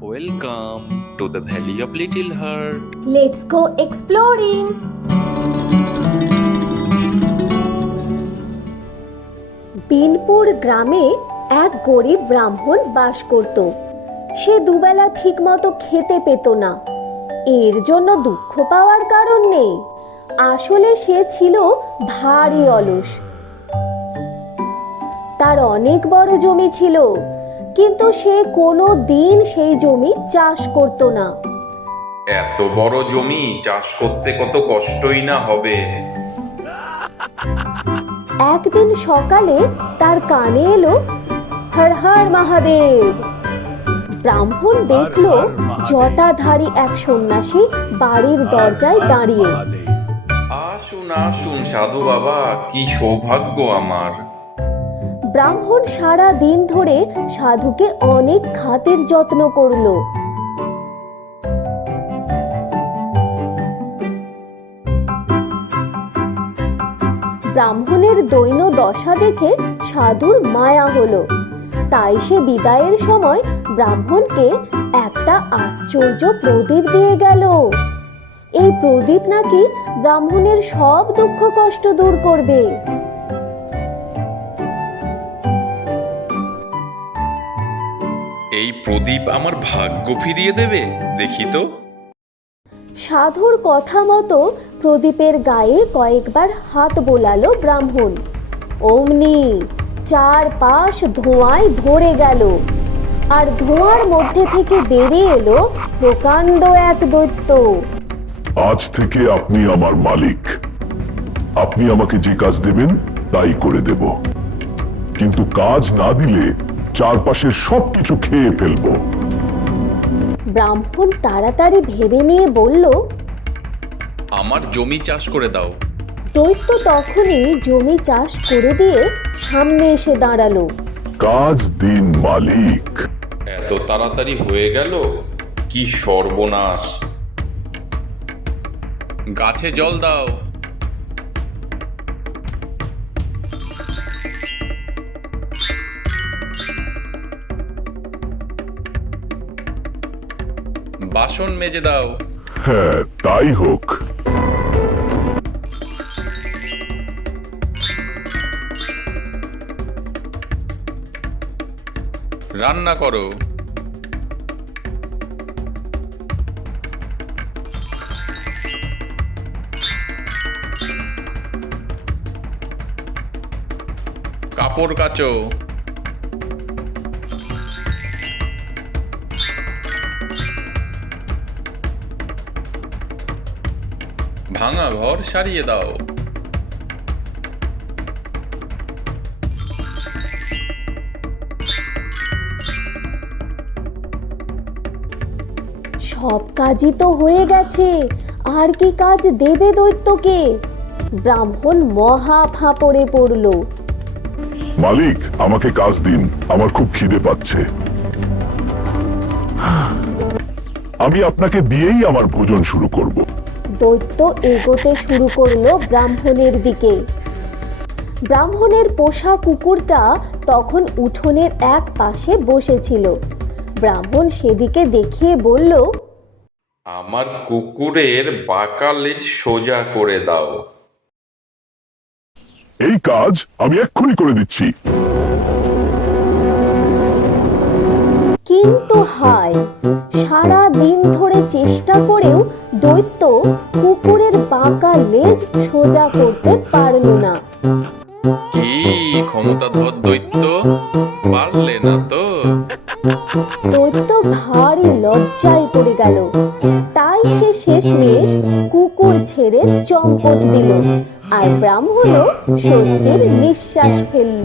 Welcome to the Valley of Little Heart. Let's go exploring! Binpur গ্রামে এক গরিব ব্রাহ্মণ বাস করত। সে দুবেলা ঠিকমতো খেতে পেত না। এর জন্য দুঃখ পাওয়ার কারণ নেই, আসলে সে ছিল ভারী অলস। তার অনেক বড় জমি ছিল, কিন্তু সে কোনো দিন সেই জমি চাষ করত না। এত বড় জমি চাষ করতে কত কষ্টই না হবে। একদিন সকালে তার কানে এলো হর হর মহাদেব। ব্রাহ্মণ দেখলো জটাধারী এক সন্ন্যাসী বাড়ির দরজায় দাঁড়িয়ে। আসুন আসুন সাধু বাবা, কি সৌভাগ্য আমার। ব্রাহ্মণ সারা দিন ধরে সাধুকে অনেক খাতির যত্ন করলো। ব্রাহ্মণের দৈন্য দশা দেখে সাধুর মায়া হলো, তাই সে বিদায়ের সময় ব্রাহ্মণকে একটা আশ্চর্য প্রদীপ দিয়ে গেল। এই প্রদীপ নাকি ব্রাহ্মণের সব দুঃখ কষ্ট দূর করবে। এই প্রদীপ আমার ভাগ্য ফিরিয়ে দেবে, দেখি তো। সাধুর কথা মতো প্রদীপের গায়ে কয়েকবার হাত বোলালো ব্রাহ্মণ। অমনি চারপাশ ধোঁয়ায় ভরে গেল, আর ধোঁয়ার মধ্যে থেকে বেরিয়ে এলো প্রকাণ্ড এক দৈত্য। আজ থেকে আপনি আমার মালিক। আপনি আমাকে যে কাজ দেবেন তাই করে দেব, কিন্তু কাজ না দিলে চারপাশের সবকিছু খেয়ে ফেলবো। ব্রাহ্মণ তাড়াতাড়ি ভেবে নিয়ে বলল, আমার জমি চাষ করে দাও। দৈত্য তখনই জমি চাষ করে দিয়ে সামনে এসে দাঁড়ালো। কাজ দিন মালিক। এত তাড়াতাড়ি হয়ে গেল, কি সর্বনাশ। গাছে জল দাও। বাসন মেজে দাও। হ্যাঁ, তাই হোক। রান্না করো। কাপড় কাচো। ভাঙা ঘর সারিয়ে দাও। সব কাজই তো হয়ে গেছে, আর কি কাজ দেবে দৈত্যকে? ব্রাহ্মণ মহা ফাঁপড়ে পড়ল। মালিক, আমাকে কাজ দিন, আমার খুব খিদে পাচ্ছে। আমি আপনাকে দিয়েই আমার ভোজন শুরু করব। দৈত্য এগোতে শুরু করলো ব্রাহ্মণের দিকে। ব্রাহ্মণের পোষা কুকুরটা তখন উঠোনের এক পাশে বসেছিল। ব্রাহ্মণ সেদিকে দেখিয়ে বলল, আমার কুকুরের বাঁকা লেজ সোজা করে দাও। এই কাজ আমি এক্ষুনি করে দিচ্ছি। কিন্তু হায়, সারা দিন ধরে চেষ্টা করেও দৈত্য কুকুরের বাঁকা লেজ সোজা করতে পারল না। কি ক্ষমতাধর দৈত্য, পারলে না তো? দৈত্য ভারী লজ্জায় পড়ে গেল, তাই সে শেষমেশ কুকুর ছেড়ে চম্পট দিল, আর ব্রাহ্মণও স্বস্তির নিঃশ্বাস ফেলল।